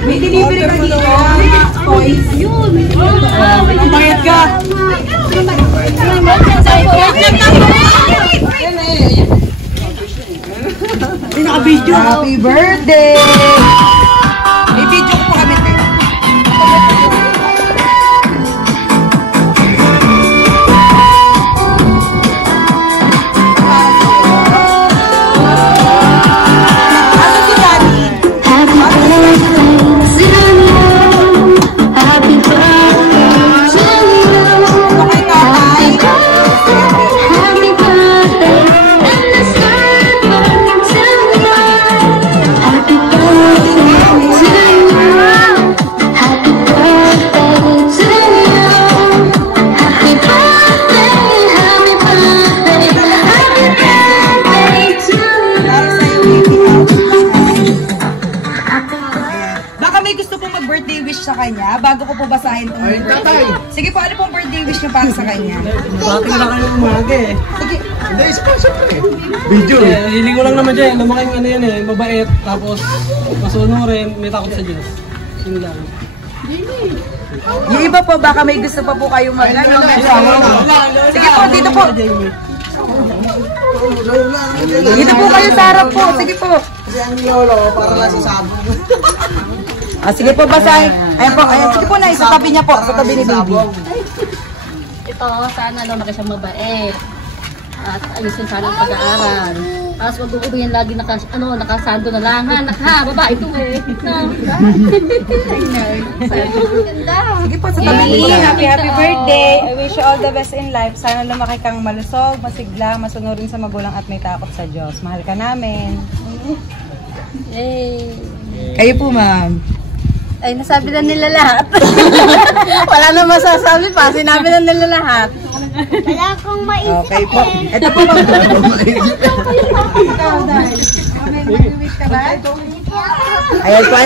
May delivery ka dito. Toys. Yun. Bayad ka. Ay, naka-video. Happy birthday! May video ko pa kami. Bago ko po basahin itong birthday. Sige po, ano pong birthday wish niyo para sa kanya? Bakit na kayo umaga eh? Sige. Hindi, sponsor eh. Video eh. Hiling ko lang naman dyan. Lumaking ano yan eh. Mabait. Tapos, masunurin. May takot sa Diyos. Yun lang. Yung iba po, baka may gusto pa po kayong mag-ano. Sige po, dito po. Dito po kayo sa harap po. Sige po. Kasi ang lolo, para lang sa sabong. Sige po, basahin. Ayan po, ayan. Sige po na, sa tabi niya po. Sa tabi ni baby. Ito, sana lumaki siyang mabait. At ayusin sana ang pag-aaral. Tapos wag ko yan lagi nakasando na lang. Ha, babae ito eh. Sige po, sa tabi niya. Happy birthday. I wish you all the best in life. Sana lumaki kang malusog, masigla, masunurin sa magulang at may takot sa Diyos. Mahal ka namin. Yay! Kayo po, ma'am. Ay, nasabi na nila lahat. Wala na masasabi pa. Sinabi na nila lahat. Wala akong maisip. Okay po. Ito po, ma'am. Ayan po.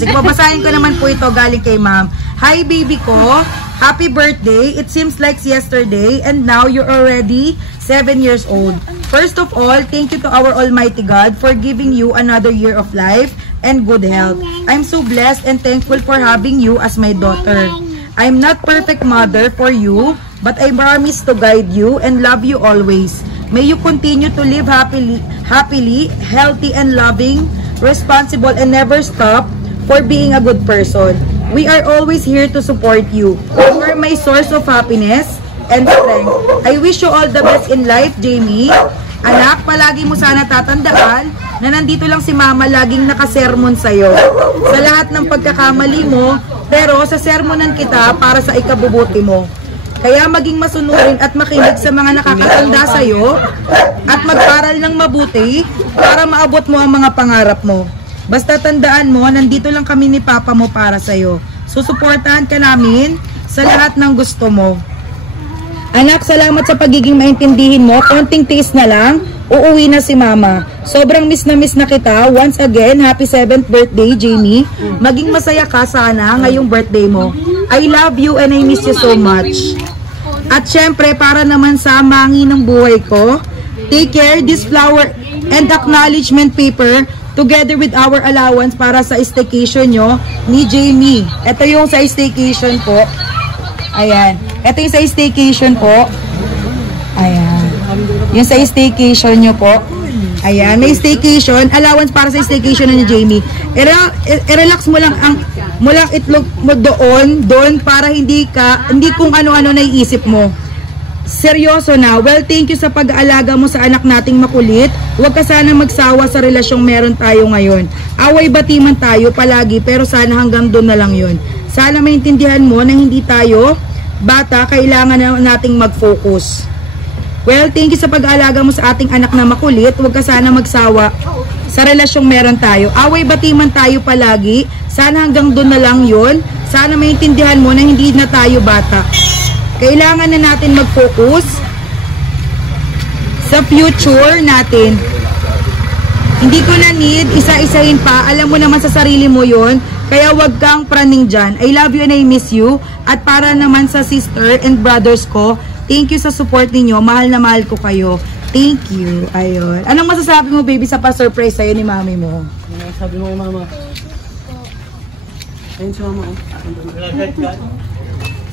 Sige po, basahin ko naman po ito galing kay ma'am. Hi, baby ko. Happy birthday. It seems like yesterday and now you're already 7 years old. First of all, thank you to our Almighty God for giving you another year of life and good health. I'm so blessed and thankful for having you as my daughter. I'm not perfect mother for you, but I promise to guide you and love you always. May you continue to live happily, healthy and loving, responsible and never stop for being a good person. We are always here to support you. You are my source of happiness and strength. I wish you all the best in life, Jamie. Anak, palagi mo sana tatandaan na nandito lang si Mama laging nakasermon sa'yo. Sa lahat ng pagkakamali mo, pero sa sermonan kita para sa ikabubuti mo. Kaya maging masunurin at makinig sa mga nakakatanda sa'yo at mag-aral ng mabuti para maabot mo ang mga pangarap mo. Basta tandaan mo, nandito lang kami ni Papa mo para sa'yo. Susuportahan ka namin sa lahat ng gusto mo. Anak, salamat sa pagiging maintindihin mo. Konting tiis na lang, uuwi na si Mama. Sobrang miss na kita. Once again, happy 7th birthday, Jamie. Maging masaya ka sana ngayong birthday mo. I love you and I miss you so much. At syempre, para naman sa mangi ng buhay ko, take care, this flower and acknowledgement paper together with our allowance para sa staycation nyo ni Jamie. Ito yung sa staycation po. Ayan. Ito yung sa staycation po. Ayan. Yung sa staycation nyo po. Ayan. May staycation. Allowance para sa staycation ni Jamie. I-relax mo lang ang mulang itlog mo doon para hindi kung ano-ano naiisip mo. Seryoso na. Well, thank you sa pag-aalaga mo sa anak nating makulit. Huwag ka sana magsawa sa relasyong meron tayo ngayon. Away bati man tayo palagi, pero sana hanggang doon na lang yun. Sana maintindihan mo na hindi tayo bata, kailangan na nating mag-focus. Well, thank you sa pag-aalaga mo sa ating anak na makulit. Huwag ka sana magsawa sa relasyong meron tayo. Away bati man tayo palagi, sana hanggang doon na lang yun. Sana maintindihan mo na hindi na tayo bata. Kailangan na natin mag-focus sa future natin. Hindi ko na need isa-isahin pa. Alam mo naman sa sarili mo yon. Kaya wag kang praning dyan. I love you and I miss you. At para naman sa sister and brothers ko, thank you sa support ninyo. Mahal na mahal ko kayo. Thank you. Ayun. Anong masasabi mo, baby, sa pa-surprise sa'yo ni mami mo? Sabi mo kay Mama. Ayun si mama ko.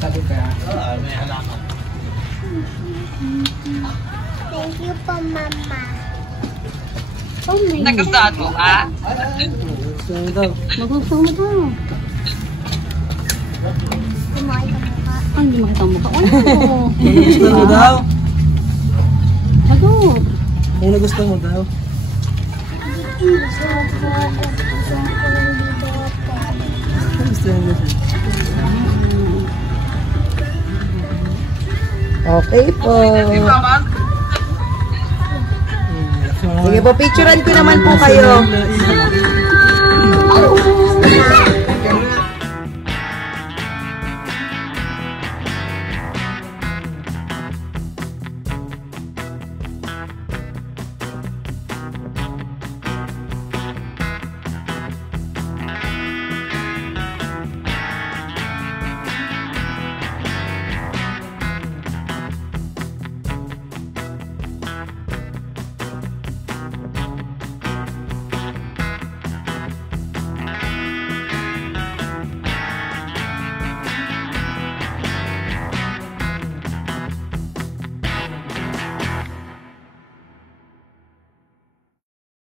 Sabi ka. Thank you po, Mama. Nagustuhan mo ba? Gusto mo daw. Nagustuhan mo daw. Kumain ka mukha. Ay, hindi makita ang mukha. Ano? Gusto mo daw? Ano? Kung nagustuhan mo daw. Gusto ko ng bigote. Gusto mo daw. Okay po. Sige po, picturean ko naman po kayo. Ano?